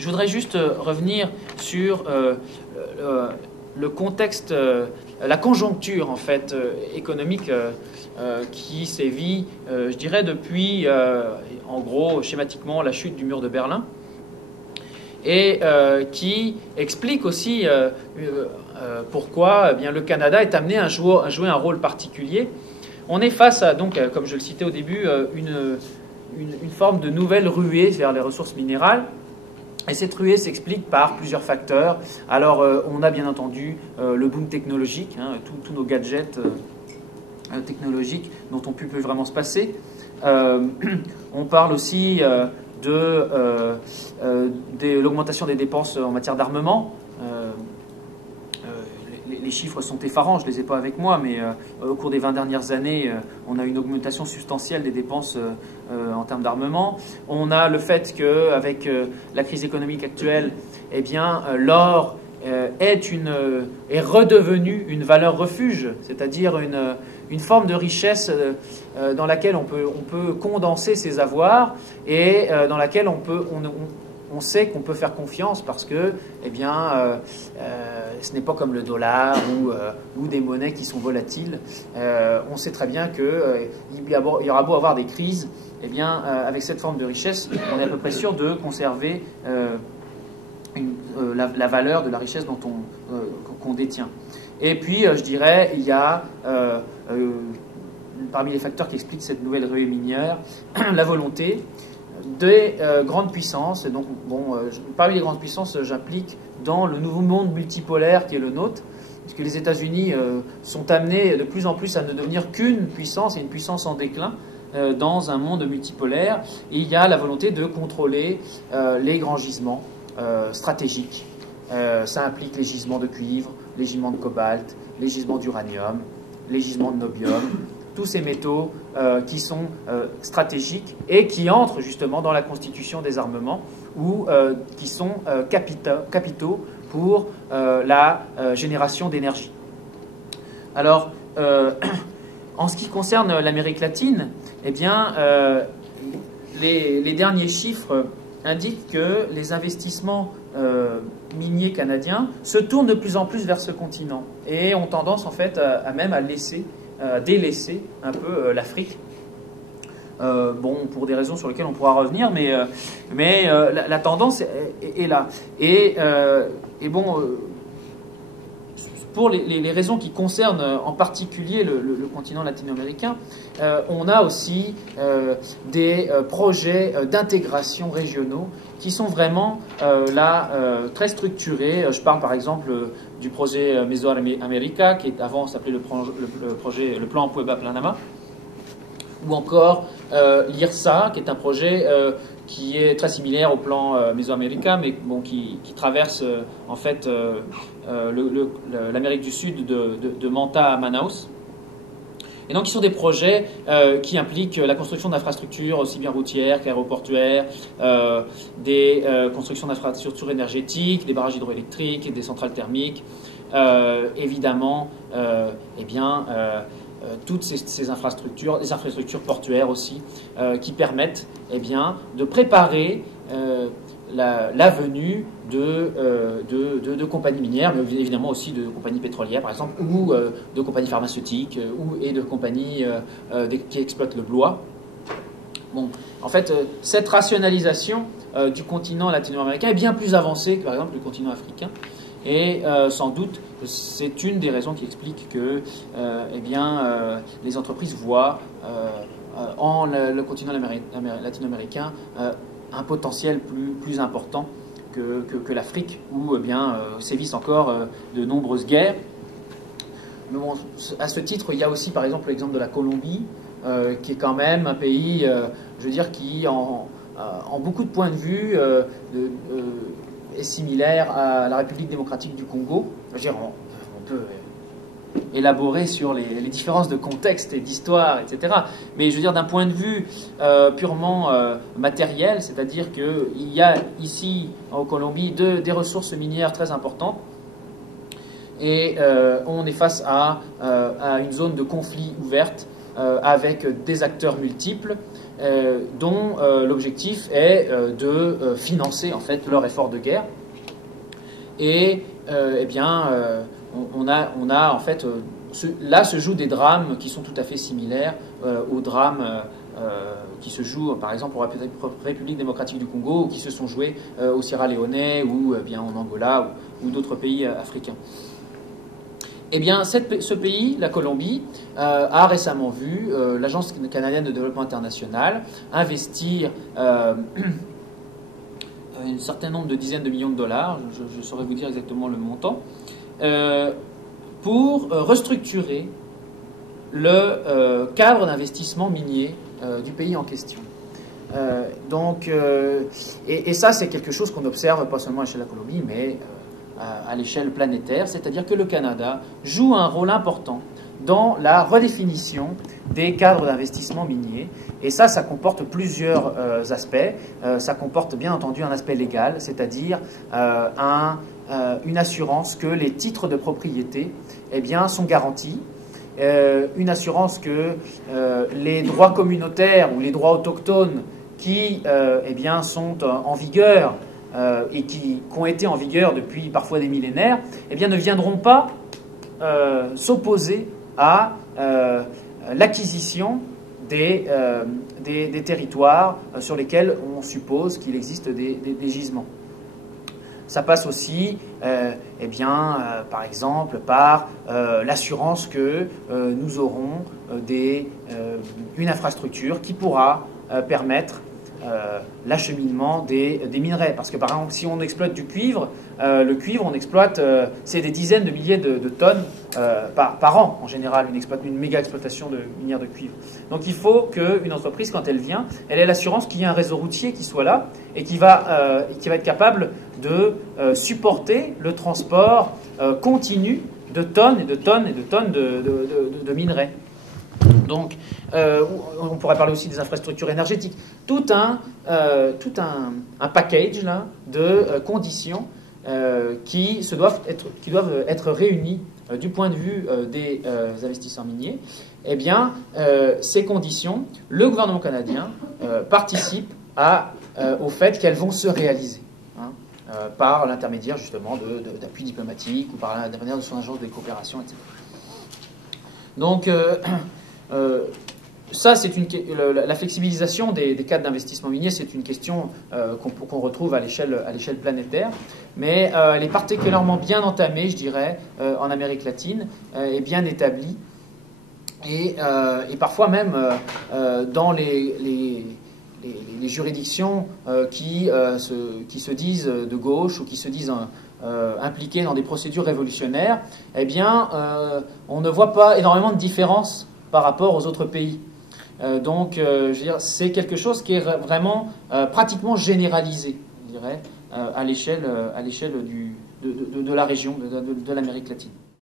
Je voudrais juste revenir sur le contexte, la conjoncture en fait économique qui sévit, je dirais, depuis, en gros, schématiquement, la chute du mur de Berlin, et qui explique aussi pourquoi eh bien, le Canada est amené à jouer un rôle particulier. On est face à, donc, comme je le citais au début, une forme de nouvelle ruée vers les ressources minérales. Et cette ruée s'explique par plusieurs facteurs. Alors, on a bien entendu le boom technologique, hein, tous nos gadgets technologiques dont on peut vraiment se passer. On parle aussi de l'augmentation des dépenses en matière d'armement. Les chiffres sont effarants, je ne les ai pas avec moi, mais au cours des 20 dernières années, on a une augmentation substantielle des dépenses en termes d'armement. On a le fait qu'avec la crise économique actuelle, eh bien, l'or est redevenu une valeur refuge, c'est-à-dire une forme de richesse dans laquelle on peut condenser ses avoirs et dans laquelle on sait qu'on peut faire confiance parce que, eh bien, ce n'est pas comme le dollar ou des monnaies qui sont volatiles. On sait très bien qu'il y aura beau avoir des crises, eh bien, avec cette forme de richesse, on est à peu près sûr de conserver la valeur de la richesse qu'on détient. Et puis, je dirais, il y a, parmi les facteurs qui expliquent cette nouvelle ruée minière, la volonté des grandes puissances. Et donc, parmi les grandes puissances, j'implique dans le nouveau monde multipolaire qui est le nôtre, puisque les États-Unis sont amenés de plus en plus à ne devenir qu'une puissance, et une puissance en déclin, dans un monde multipolaire. Et il y a la volonté de contrôler les grands gisements stratégiques. Ça implique les gisements de cuivre, les gisements de cobalt, les gisements d'uranium, les gisements de nobium, tous ces métaux qui sont stratégiques et qui entrent justement dans la constitution des armements ou qui sont capitaux pour la génération d'énergie. Alors, en ce qui concerne l'Amérique latine, eh bien, les derniers chiffres indiquent que les investissements miniers canadiens se tournent de plus en plus vers ce continent et ont tendance en fait à même à délaisser un peu l'Afrique. Pour des raisons sur lesquelles on pourra revenir, mais la tendance est là. Et pour les raisons qui concernent en particulier le continent latino-américain, on a aussi des projets d'intégration régionaux qui sont vraiment très structurés. Je parle par exemple du projet Mesoamérica, qui avant s'appelait le plan Puebla-Planama, ou encore l'IRSA, qui est un projet qui est très similaire au plan Mesoamérica, mais qui traverse en fait l'Amérique du Sud de Manta à Manaus. Et donc, ils sont des projets qui impliquent la construction d'infrastructures aussi bien routières qu'aéroportuaires, des constructions d'infrastructures énergétiques, des barrages hydroélectriques et des centrales thermiques, évidemment, toutes ces infrastructures, les infrastructures portuaires aussi, qui permettent de préparer la venue de compagnies minières, mais évidemment aussi de compagnies pétrolières, par exemple, ou de compagnies pharmaceutiques, et de compagnies qui exploitent le bois. En fait, cette rationalisation du continent latino-américain est bien plus avancée que, par exemple, du continent africain. Et sans doute, c'est une des raisons qui explique que les entreprises voient en le continent latino-américain un potentiel plus important que l'Afrique, où sévissent encore de nombreuses guerres. Mais à ce titre, il y a aussi par exemple l'exemple de la Colombie, qui est quand même un pays, qui en beaucoup de points de vue est similaire à la République démocratique du Congo. On peut élaborer sur les différences de contexte et d'histoire, etc. Mais d'un point de vue purement matériel, c'est-à-dire qu'il y a ici, en Colombie, des ressources minières très importantes, et on est face à une zone de conflit ouverte avec des acteurs multiples dont l'objectif est de financer en fait leur effort de guerre. Et eh bien, on a en fait là se jouent des drames qui sont tout à fait similaires aux drames qui se jouent par exemple en République démocratique du Congo ou qui se sont joués au Sierra Leone ou bien en Angola ou d'autres pays africains. Eh bien, ce pays, la Colombie, a récemment vu l'Agence canadienne de développement international investir un certain nombre de dizaines de millions de dollars, je saurais vous dire exactement le montant, pour restructurer le cadre d'investissement minier du pays en question. Et ça, c'est quelque chose qu'on observe pas seulement à l'échelle de la Colombie, mais à l'échelle planétaire, c'est-à-dire que le Canada joue un rôle important dans la redéfinition des cadres d'investissement minier. Et ça comporte plusieurs aspects. Ça comporte bien entendu un aspect légal, c'est-à-dire une assurance que les titres de propriété eh bien, sont garantis, une assurance que les droits communautaires ou les droits autochtones qui eh bien, sont en vigueur et qui ont été en vigueur depuis parfois des millénaires, eh bien, ne viendront pas s'opposer à l'acquisition des territoires sur lesquels on suppose qu'il existe des gisements. Ça passe aussi, eh bien, par exemple, par l'assurance que nous aurons une infrastructure qui pourra permettre l'acheminement des minerais. Parce que par exemple, si on exploite du cuivre, le cuivre, on exploite, c'est des dizaines de milliers de tonnes par an, en général, une méga exploitation de minière de cuivre. Donc il faut qu'une entreprise, quand elle vient, elle ait l'assurance qu'il y ait un réseau routier qui soit là et qui va être capable de supporter le transport continu de tonnes et de tonnes et de tonnes de minerais. Donc, on pourrait parler aussi des infrastructures énergétiques. Tout un package là, de conditions qui doivent être réunies du point de vue des investisseurs miniers. Eh bien, ces conditions, le gouvernement canadien participe au fait qu'elles vont se réaliser. Par l'intermédiaire justement d'appui diplomatique ou par l'intermédiaire de son agence de coopération, etc. Donc, ça, la flexibilisation des cadres d'investissement minier, c'est une question qu'on retrouve à l'échelle planétaire, mais elle est particulièrement bien entamée, je dirais, en Amérique latine, et bien établie, et parfois même dans les juridictions qui se disent de gauche ou qui se disent impliquées dans des procédures révolutionnaires, eh bien, on ne voit pas énormément de différence par rapport aux autres pays. Donc, je veux dire, c'est quelque chose qui est vraiment pratiquement généralisé, je dirais, à l'échelle de la région, de l'Amérique latine.